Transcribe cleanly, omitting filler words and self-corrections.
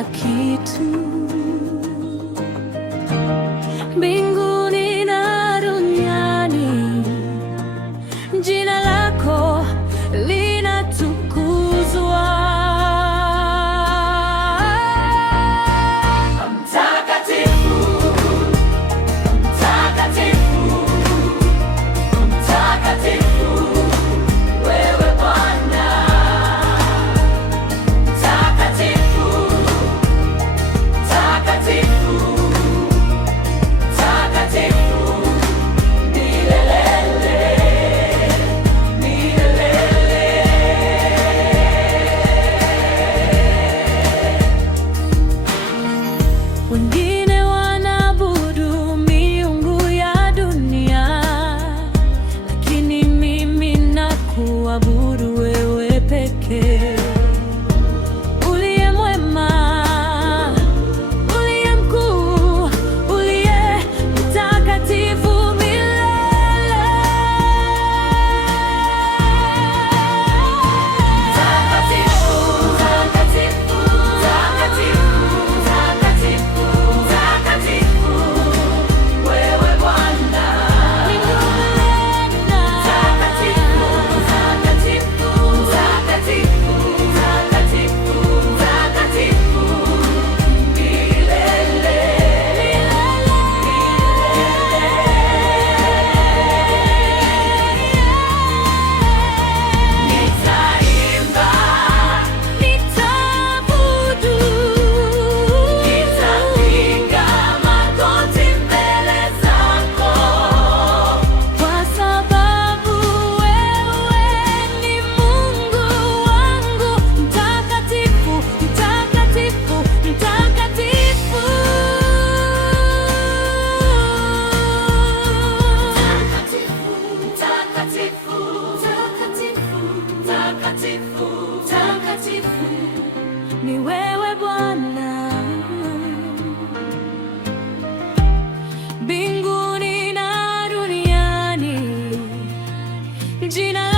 kila kitu mbinguni na duniani, jina lako linatukuzwa. Mtakatifu, mtakatifu, mtakatifu, wewe Bwana. Mtakatifu, mtakatifu, mtakatifu, milele, milele. Wengine wanaabudu miungu ya dunia, lakini mimi nakuabudu wewe pekee. Uliye mwema, uliye mkuu, uliye mtakatifu milele. Mtakatifu, mtakatifu, mtakatifu, mtakatifu, wewe Bwana. Mtakatifu, mtakatifu, mtakatifu, mtakatifu, mtakatifu, milele, nitaimba, nitaabudu, nitapiga magoti mbele zako, kwa sababu wewe ni Mungu wangu, mtakatifu, mtakatifu, mtakatifu. Mtakatifu, mtakatifu, mtakatifu, ni wewe Bwana. Mbinguni na duniani, jina